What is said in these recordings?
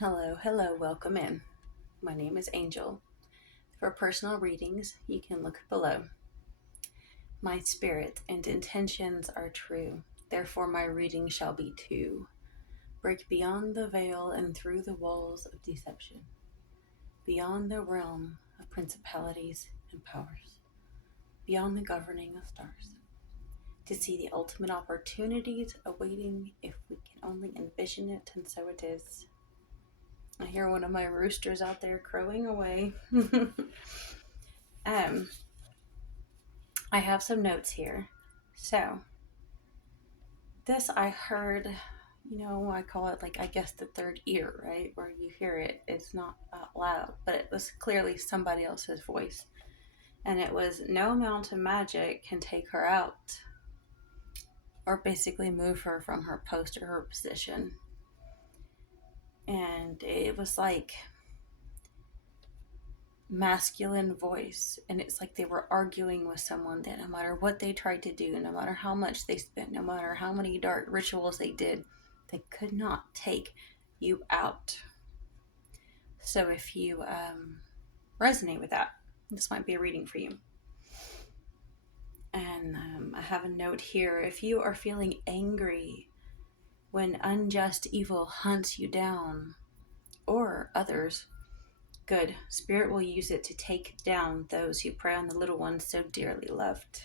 Hello, welcome in. My name is Angel. For personal readings, you can look below. My spirit and intentions are true, therefore my reading shall be too. Break beyond the veil and through the walls of deception, beyond the realm of principalities and powers, beyond the governing of stars, to see the ultimate opportunities awaiting if we can only envision it, and so it is. I hear one of my roosters out there crowing away. um, I have some notes here. So, this I heard, I call it like, I guess, the third ear, right? Where you hear it, it's not out loud, but it was clearly somebody else's voice. And it was, no amount of magic can take her out or basically move her from her post or her position. And it was like masculine voice, and it's like they were arguing with someone that no matter what they tried to do, no matter how much they spent, no matter how many dark rituals they did, they could not take you out. So if you resonate with that, this might be a reading for you. And I have a note here. If you are feeling angry when unjust evil hunts you down, or others, good. Spirit will use it to take down those who prey on the little ones so dearly loved.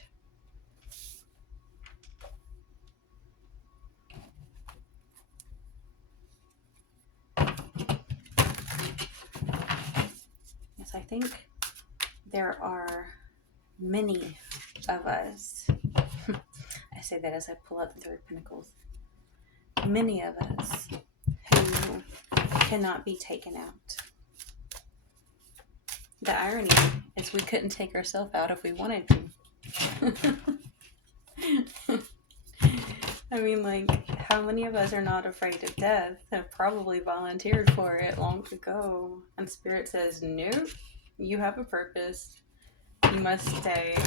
Yes, I think there are many of us. I say that as I pull out the Three of Pentacles. Many of us who cannot be taken out. The irony is we couldn't take ourselves out if we wanted to. I mean, like, how many of us are not afraid of death, have probably volunteered for it long ago, and Spirit says, nope, you have a purpose. You must stay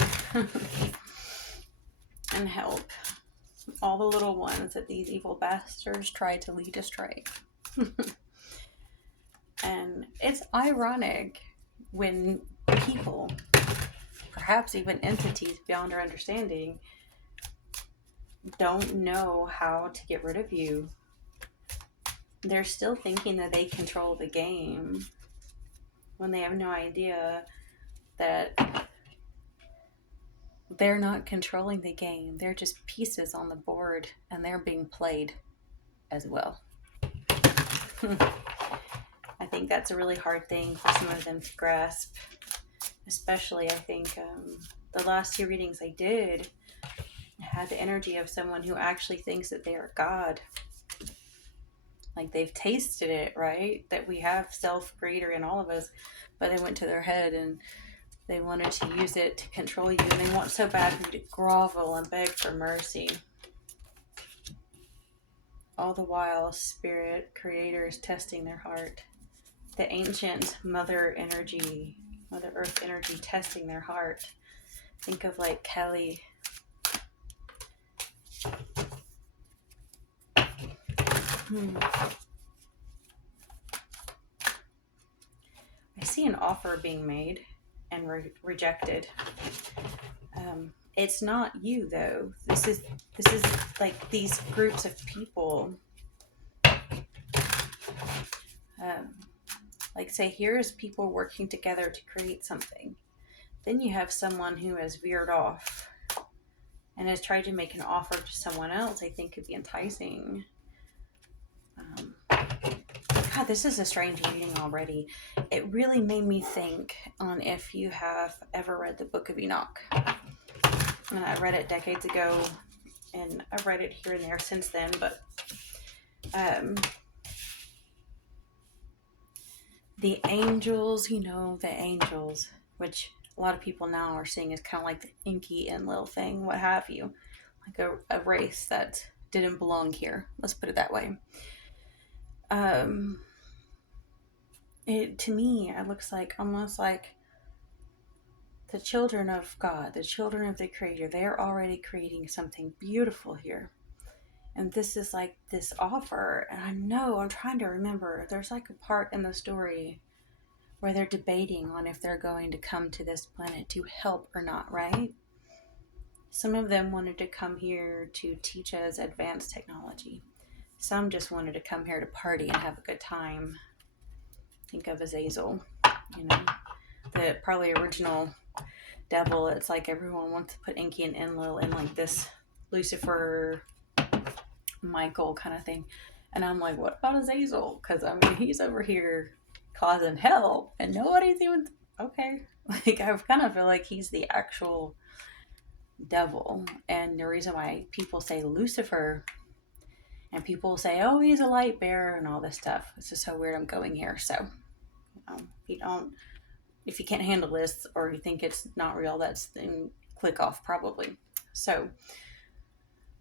and help all the little ones that these evil bastards try to lead astray. And it's ironic when people, perhaps even entities beyond our understanding, don't know how to get rid of you. They're still thinking that they control the game when they have no idea that they're not controlling the game. They're just pieces on the board, and they're being played as well. I think that's a really hard thing for some of them to grasp. Especially, I think, the last two readings I did had the energy of someone who actually thinks that they are God. Like, they've tasted it, right? That we have self-greater in all of us, but they went to their head and they wanted to use it to control you, and they want so bad for you to grovel and beg for mercy. All the while, Spirit, Creator is testing their heart. The ancient Mother energy, Mother Earth energy, testing their heart. Think of like Kelly. I see an offer being made and rejected. It's not you, though. This is like these groups of people. Like, say, here's people working together to create something. Then you have someone who has veered off and has tried to make an offer to someone else. I think could be enticing. God, this is a strange reading already. It really made me think on if you have ever read the Book of Enoch. And I read it decades ago, and I've read it here and there since then, but the angels, the angels, which a lot of people now are seeing as kind of like the Inky and Lil thing, what have you, like a race that didn't belong here. Let's put it that way. To me, it looks like almost like the children of God, the children of the Creator. They're already creating something beautiful here. And this is like this offer. And I know, I'm trying to remember, there's like a part in the story where they're debating on if they're going to come to this planet to help or not, right? Some of them wanted to come here to teach us advanced technology. Some just wanted to come here to party and have a good time. Think of Azazel, you know, the probably original devil. It's like everyone wants to put Enki and Enlil in like this Lucifer, Michael kind of thing. And I'm like, what about Azazel? Because I mean, he's over here causing hell and nobody's even okay. Like, I kind of feel like he's the actual devil. And the reason why people say Lucifer and people say, oh, he's a light bearer and all this stuff. It's just so weird. I'm going here. So, if you can't handle this or you think it's not real, that's then click off probably. So,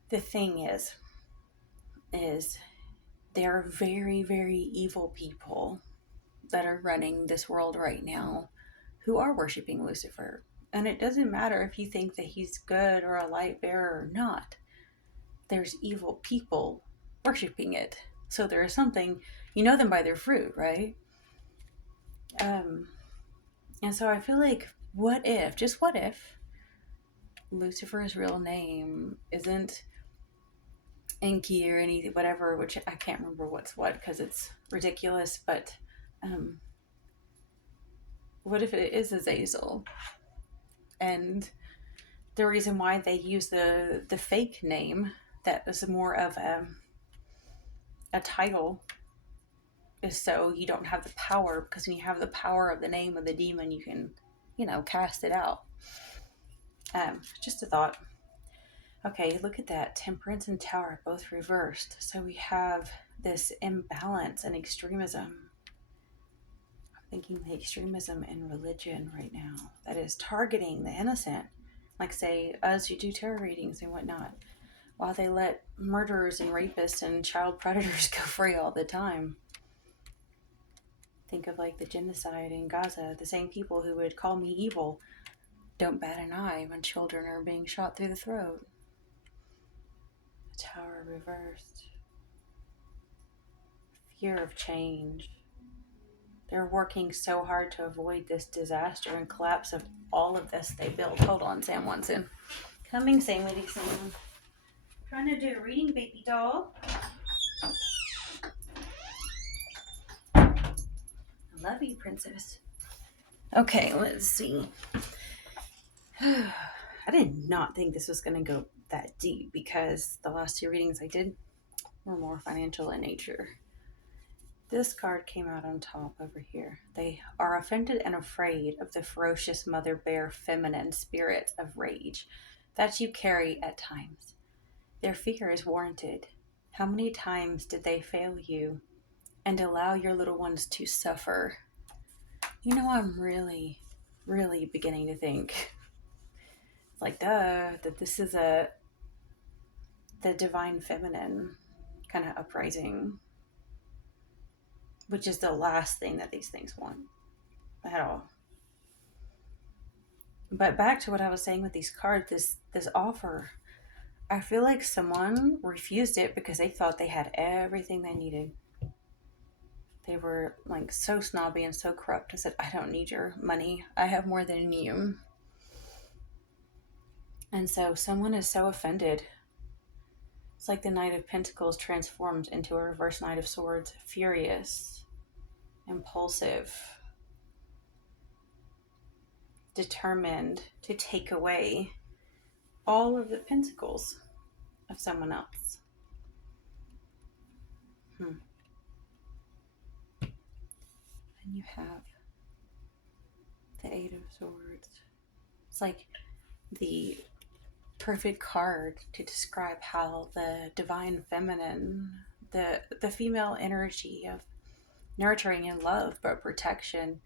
the thing is there are very, very evil people that are running this world right now who are worshiping Lucifer. And it doesn't matter if you think that he's good or a light bearer or not. There's evil people worshiping it. So there is something, you know them by their fruit, right? And so I feel like, just what if Lucifer's real name isn't Enki or anything, whatever, which I can't remember what's what because it's ridiculous, but what if it is Azazel? And the reason why they use the fake name that is more of a title is so you don't have the power, because when you have the power of the name of the demon, you can, cast it out. Just a thought. Okay, look at that. Temperance and Tower both reversed. So we have this imbalance and extremism. I'm thinking the extremism in religion right now that is targeting the innocent. Like, say, us who do tarot readings and whatnot, while they let murderers and rapists and child predators go free all the time. Think of like the genocide in Gaza. The same people who would call me evil don't bat an eye when children are being shot through the throat. The Tower reversed. Fear of change. They're working so hard to avoid this disaster and collapse of all of this they built. Hold on, Sam Watson. Coming, Lady Sam. Trying to do a reading, baby doll. I love you, princess. Okay, let's see. I did not think this was going to go that deep because the last two readings I did were more financial in nature. This card came out on top over here. They are offended and afraid of the ferocious mother bear feminine spirit of rage that you carry at times. Their fear is warranted. How many times did they fail you and allow your little ones to suffer? I'm really, really beginning to think, like, that this is the divine feminine kind of uprising, which is the last thing that these things want at all. But back to what I was saying with these cards, this offer, I feel like someone refused it because they thought they had everything they needed. They were like so snobby and so corrupt. I said, I don't need your money. I have more than you. And so someone is so offended. It's like the Knight of Pentacles transformed into a reverse Knight of Swords. Furious, impulsive, determined to take away all of the pentacles of someone else. And you have the Eight of Swords. It's like the perfect card to describe how the divine feminine, the female energy of nurturing and love, but protection,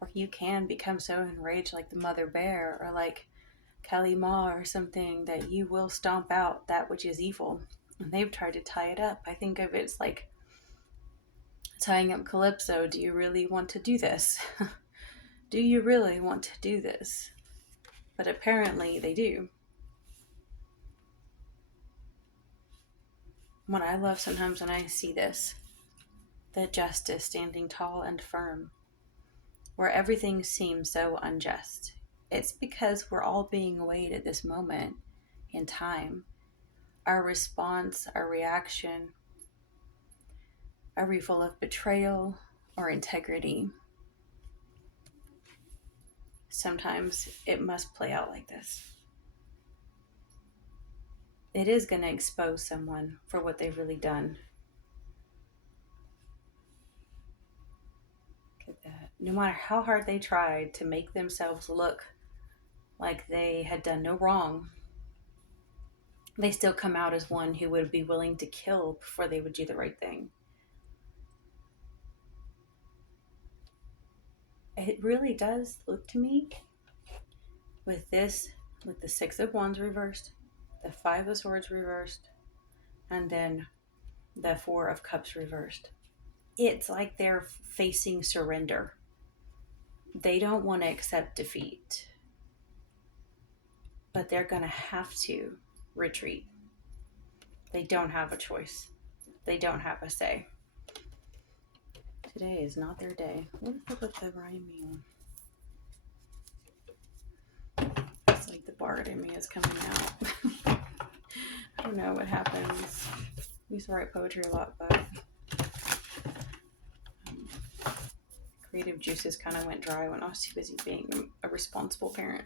or you can become so enraged like the mother bear or like Kali Ma or something that you will stomp out that which is evil. And they've tried to tie it up. I think of it's like tying up Calypso. Do you really want to do this? Do you really want to do this? But apparently they do. What I love sometimes when I see this, the justice standing tall and firm, where everything seems so unjust. It's because we're all being weighed at this moment in time. Our response, our reaction, are we full of betrayal or integrity? Sometimes it must play out like this. It is going to expose someone for what they've really done. Look at that. No matter how hard they tried to make themselves look like they had done no wrong, they still come out as one who would be willing to kill before they would do the right thing. It really does look to me with this, with the Six of Wands reversed, the Five of Swords reversed, and then the Four of Cups reversed. It's like they're facing surrender. They don't want to accept defeat, but they're going to have to retreat. They don't have a choice. They don't have a say. Today is not their day. What if I put the rhyming? It's like the bard in me is coming out. I don't know what happens. I used to write poetry a lot, but creative juices kind of went dry when I was too busy being a responsible parent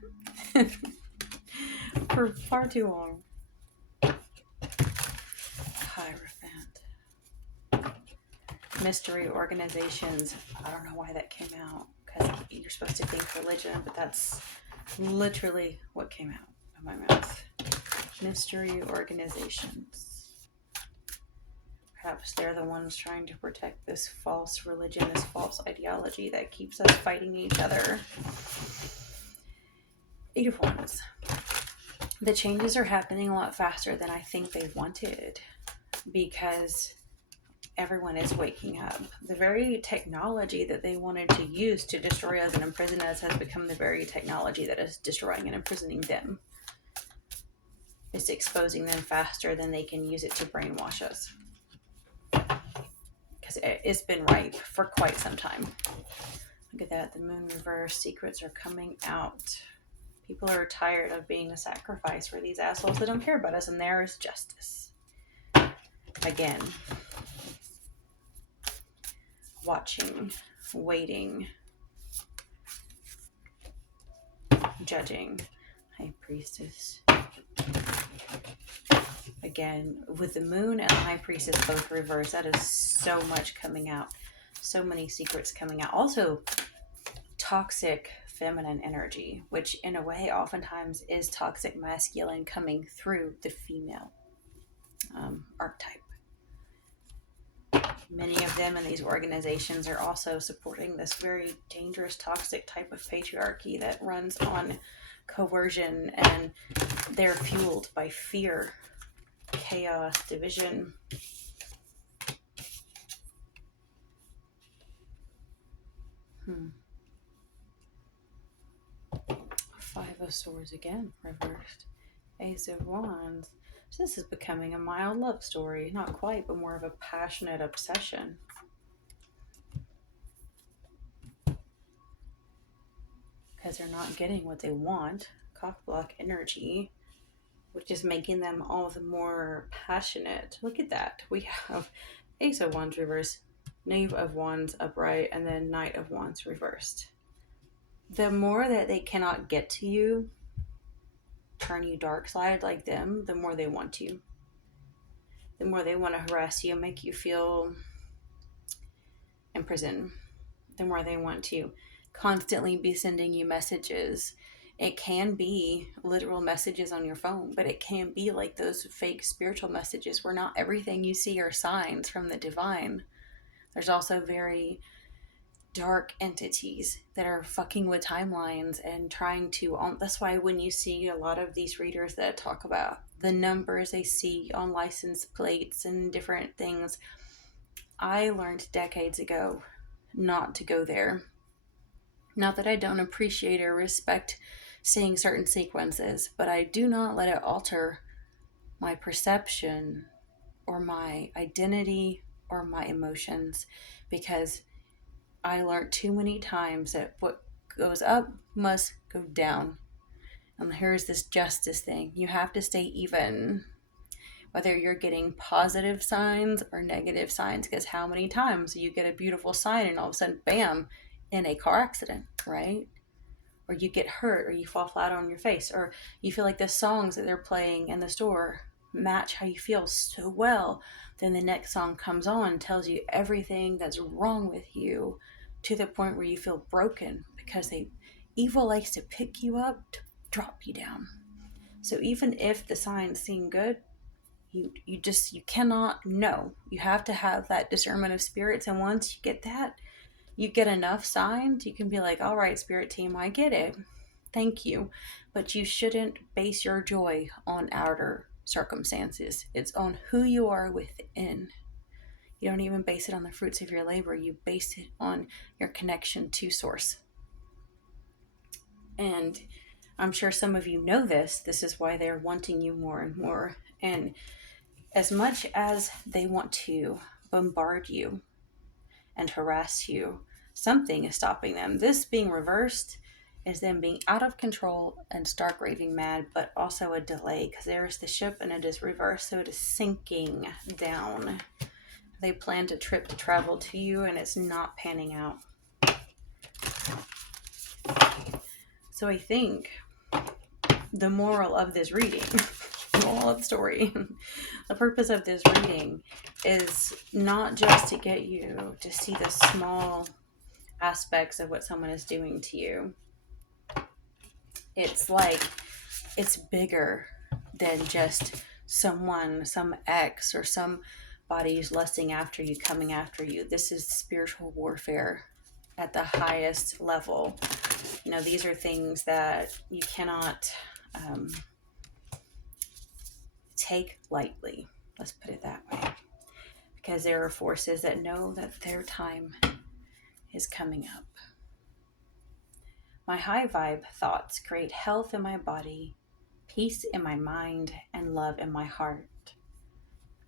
for far too long. Hierophant. Mystery organizations. I don't know why that came out, because you're supposed to think religion, but that's literally what came out of my mouth. Mystery organizations. Perhaps they're the ones trying to protect this false religion, this false ideology that keeps us fighting each other. Eight of Wands. The changes are happening a lot faster than I think they wanted, because everyone is waking up. The very technology that they wanted to use to destroy us and imprison us has become the very technology that is destroying and imprisoning them. It's exposing them faster than they can use it to brainwash us. Because it's been ripe for quite some time. Look at that. The moon reverse. Secrets are coming out. People are tired of being a sacrifice for these assholes that don't care about us, and there is justice. Again. Watching, waiting, judging. High Priestess. Again, with the moon and the High Priestess both reversed, that is so much coming out. So many secrets coming out. Also, toxic feminine energy, which in a way oftentimes is toxic masculine coming through the female archetype. Many of them in these organizations are also supporting this very dangerous, toxic type of patriarchy that runs on coercion, and they're fueled by fear, chaos, division. Five of Swords again, reversed. Ace of Wands. So this is becoming a mild love story. Not quite, but more of a passionate obsession. Because they're not getting what they want. Cock block energy, which is making them all the more passionate. Look at that. We have Ace of Wands reversed, Knave of Wands upright, and then Knight of Wands reversed. The more that they cannot get to you, turn you dark side like them, the more they want you. The more they want to harass you, make you feel imprisoned. The more they want to constantly be sending you messages. It can be literal messages on your phone, but it can be like those fake spiritual messages where not everything you see are signs from the divine. There's also very dark entities that are fucking with timelines and trying to, that's why when you see a lot of these readers that talk about the numbers they see on license plates and different things, I learned decades ago not to go there. Not that I don't appreciate or respect seeing certain sequences, but I do not let it alter my perception or my identity or my emotions, because I learned too many times that what goes up must go down. And here's this justice thing: you have to stay even, whether you're getting positive signs or negative signs. Because how many times you get a beautiful sign and all of a sudden, bam, in a car accident, right? Or you get hurt, or you fall flat on your face, or you feel like the songs that they're playing in the store match how you feel so well. Then the next song comes on, tells you everything that's wrong with you, to the point where you feel broken, because evil likes to pick you up to drop you down. So even if the signs seem good, you cannot know. You have to have that discernment of spirits, and once you get that, you get enough signs, you can be like, all right, spirit team, I get it. Thank you. But you shouldn't base your joy on outer circumstances. It's on who you are within. You don't even base it on the fruits of your labor. You base it on your connection to source. And I'm sure some of you know this. This is why they're wanting you more and more. And as much as they want to bombard you and harass you, something is stopping them. This being reversed is them being out of control and stark raving mad, but also a delay, because there's the ship and it is reversed, so it is sinking down. They planned a trip to travel to you, and it's not panning out. So I think the moral of this reading, the moral of the story, the purpose of this reading is not just to get you to see the small aspects of what someone is doing to you. It's like, it's bigger than just someone, some ex, or somebody who's lusting after you, coming after you. This is spiritual warfare at the highest level. These are things that you cannot take lightly. Let's put it that way. Because there are forces that know that their time is coming up. My high vibe thoughts create health in my body, peace in my mind, and love in my heart,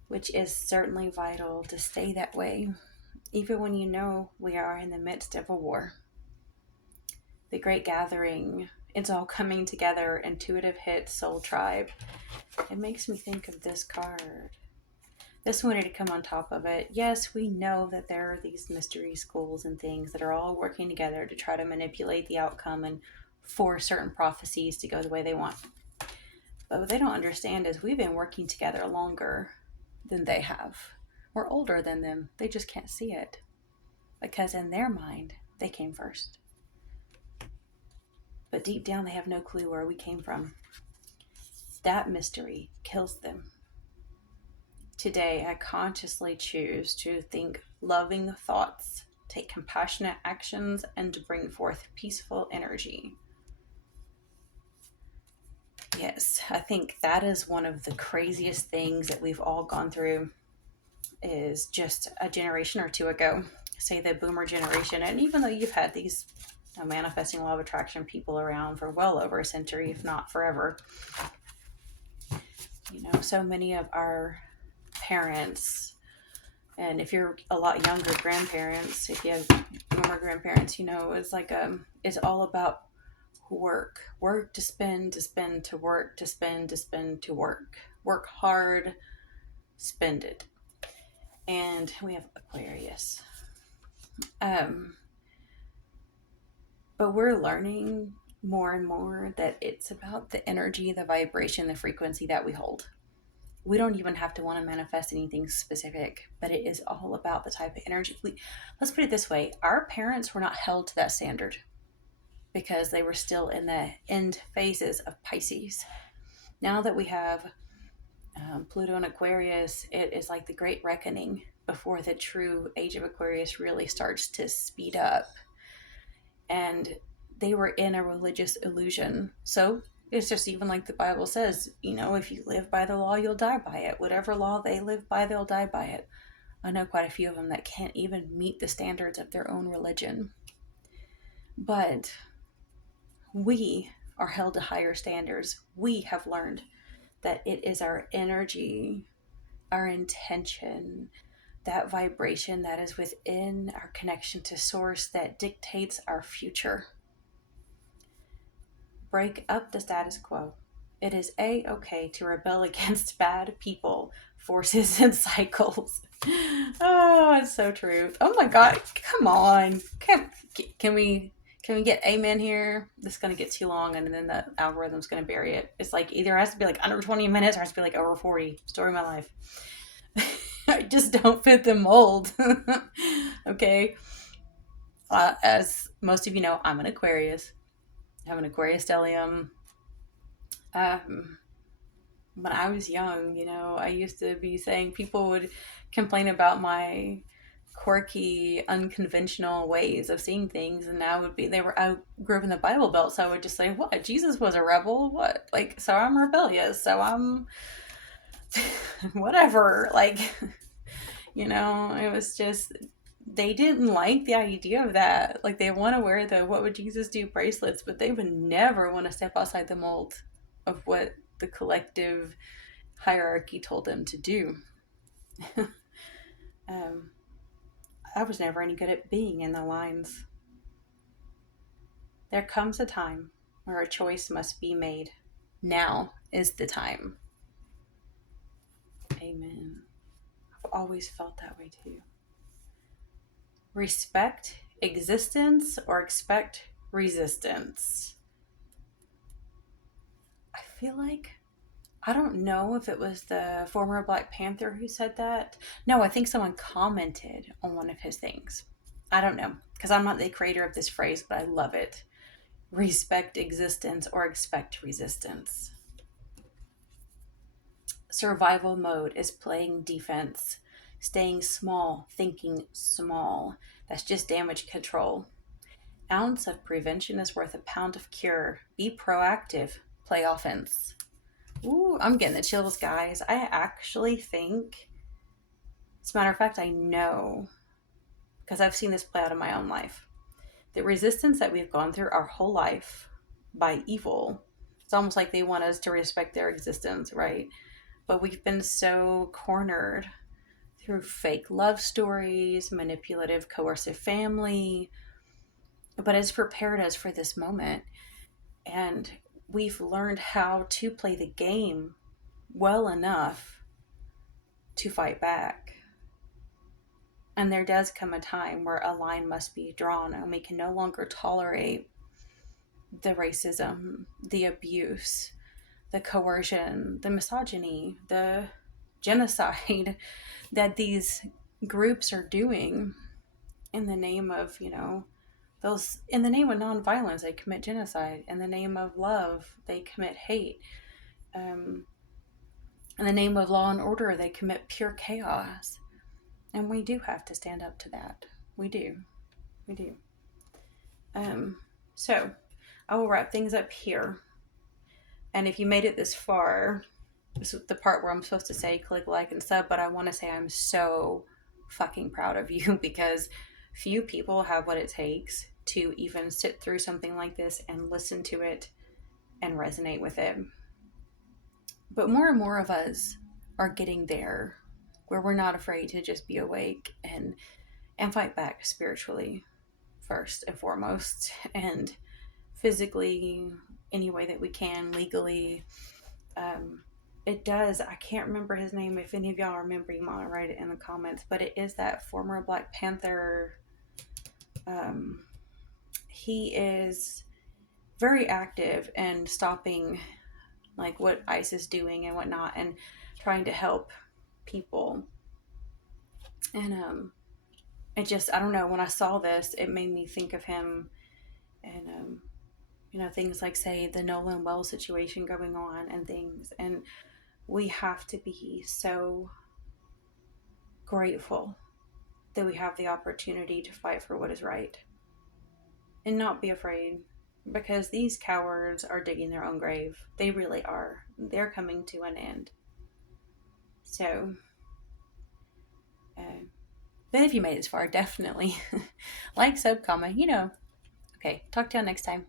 which is certainly vital to stay that way, even when you know we are in the midst of a war. The Great Gathering, it's all coming together, intuitive hit, soul tribe. It makes me think of this card. This wanted to come on top of it. Yes, we know that there are these mystery schools and things that are all working together to try to manipulate the outcome and force certain prophecies to go the way they want. But what they don't understand is we've been working together longer than they have. We're older than them. They just can't see it, because in their mind, they came first. But deep down, they have no clue where we came from. That mystery kills them. Today, I consciously choose to think loving thoughts, take compassionate actions, and to bring forth peaceful energy. Yes, I think that is one of the craziest things that we've all gone through, is just a generation or two ago, say the boomer generation. And even though you've had these manifesting law of attraction people around for well over a century, if not forever, so many of our parents, and if you're a lot younger, grandparents, if you have boomer grandparents, it's like it's all about work to spend to work to spend to work hard, spend it. And we have Aquarius, but we're learning more and more that it's about the energy, the vibration, the frequency that we hold. We don't even have to want to manifest anything specific, but it is all about the type of energy. Let's put it this way. Our parents were not held to that standard because they were still in the end phases of Pisces. Now that we have Pluto and Aquarius, it is like the great reckoning before the true age of Aquarius really starts to speed up. And they were in a religious illusion. So it's just even like the Bible says, if you live by the law, you'll die by it. Whatever law they live by, they'll die by it. I know quite a few of them that can't even meet the standards of their own religion. But we are held to higher standards. We have learned that it is our energy our intention, that vibration that is within our connection to source that dictates our future. Break up the status quo. It is okay to rebel against bad people, forces, and cycles. Oh, it's so true. Oh my God, come on. Can we get amen here? This is gonna get too long, and then the algorithm's gonna bury it. It's like either it has to be like under 20 minutes or it has to be like over 40. Story of my life. I just don't fit the mold. Okay. As most of you know, I'm an Aquarius. I have an Aquarius stellium. Um, when I was young, I used to be saying people would complain about my quirky, unconventional ways of seeing things, and I grew up in the Bible Belt, so I would just say, "What? Jesus was a rebel? What? Like, so I'm rebellious, so I'm whatever." Like, it was just they didn't like the idea of that. Like, they want to wear the "What would Jesus do" bracelets, but they would never want to step outside the mold of what the collective hierarchy told them to do. I was never any good at being in the lines. There comes a time where a choice must be made. Now is the time. Amen. I've always felt that way too. Respect existence or expect resistance. I feel like, I don't know if it was the former Black Panther who said that. No, I think someone commented on one of his things. I don't know, because I'm not the creator of this phrase, but I love it. Respect existence or expect resistance. Survival mode is playing defense, staying small, thinking small. That's just damage control. Ounce of prevention is worth a pound of cure. Be proactive. Play offense. Ooh, I'm getting the chills, guys. I actually think, as a matter of fact, I know, because I've seen this play out in my own life, the resistance that we've gone through our whole life by evil, it's almost like they want us to respect their existence, right? But we've been so cornered through fake love stories, manipulative, coercive family, but it's prepared us for this moment. And we've learned how to play the game well enough to fight back. And there does come a time where a line must be drawn, and we can no longer tolerate the racism, the abuse, the coercion, the misogyny, the genocide that these groups are doing in the name of, in the name of nonviolence, they commit genocide. In the name of love, they commit hate. In the name of law and order, they commit pure chaos. And we do have to stand up to that. We do. We do. So I will wrap things up here. And if you made it this far, this is the part where I'm supposed to say click like and sub, but I want to say I'm so fucking proud of you, because few people have what it takes to even sit through something like this and listen to it and resonate with it. But more and more of us are getting there, where we're not afraid to just be awake and fight back spiritually first and foremost, and physically any way that we can, legally. It does, I can't remember his name. If any of y'all remember, you might write it in the comments, but it is that former Black Panther. He is very active in stopping like what ICE is doing and whatnot, and trying to help people. And it just, I don't know, when I saw this, it made me think of him. And things like, say, the Nolan Wells situation going on and things. And we have to be so grateful that we have the opportunity to fight for what is right and not be afraid, because these cowards are digging their own grave. They really are. They're coming to an end. So, but if you made it this far, definitely like, sub, comment, Okay, talk to y'all next time.